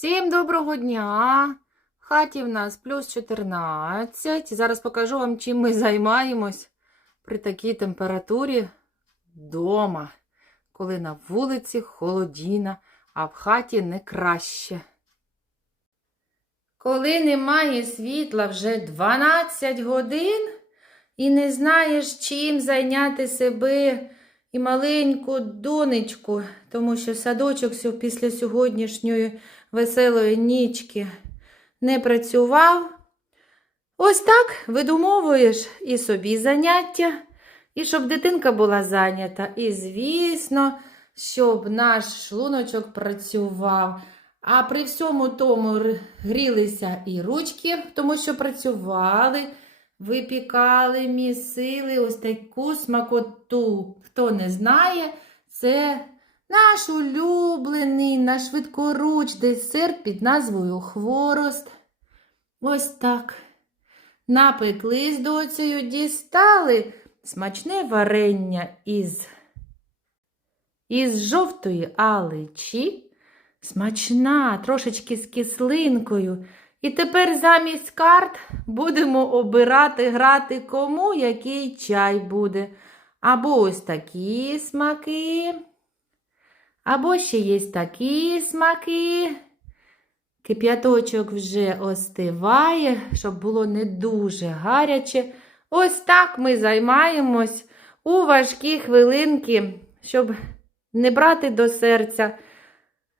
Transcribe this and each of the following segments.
Всім доброго дня! В хаті в нас плюс 14. Зараз покажу вам, чим ми займаємось при такій температурі вдома, коли на вулиці холодіна, а в хаті не краще. Коли немає світла вже 12 годин і не знаєш, чим зайняти себе і маленьку донечку, тому що садочок після сьогоднішньої веселої нічки не працював. Ось так видумовуєш і собі заняття, і щоб дитинка була зайнята. І, звісно, щоб наш шлуночок працював. А при всьому тому грілися і ручки, тому що працювали, випікали, місили ось таку смакоту. Хто не знає, це наш улюблений, наш швидкоруч десерт під назвою Хворост. Ось так. Напекли з доцею, дістали смачне варення із, із жовтої аличі. Смачна, трошечки з кислинкою. І тепер замість карт будемо обирати, грати кому який чай буде. Або ось такі смаки. Або ще є такі смаки. Кип'яточок вже остиває, щоб було не дуже гаряче. Ось так ми займаємось у важкі хвилинки, щоб не брати до серця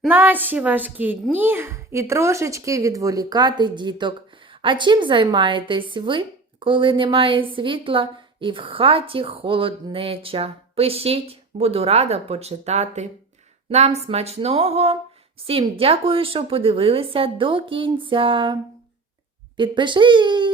наші важкі дні і трошечки відволікати діток. А чим займаєтесь ви, коли немає світла і в хаті холоднеча? Пишіть, буду рада почитати. Нам смачного! Всім дякую, що подивилися до кінця. Підпишись!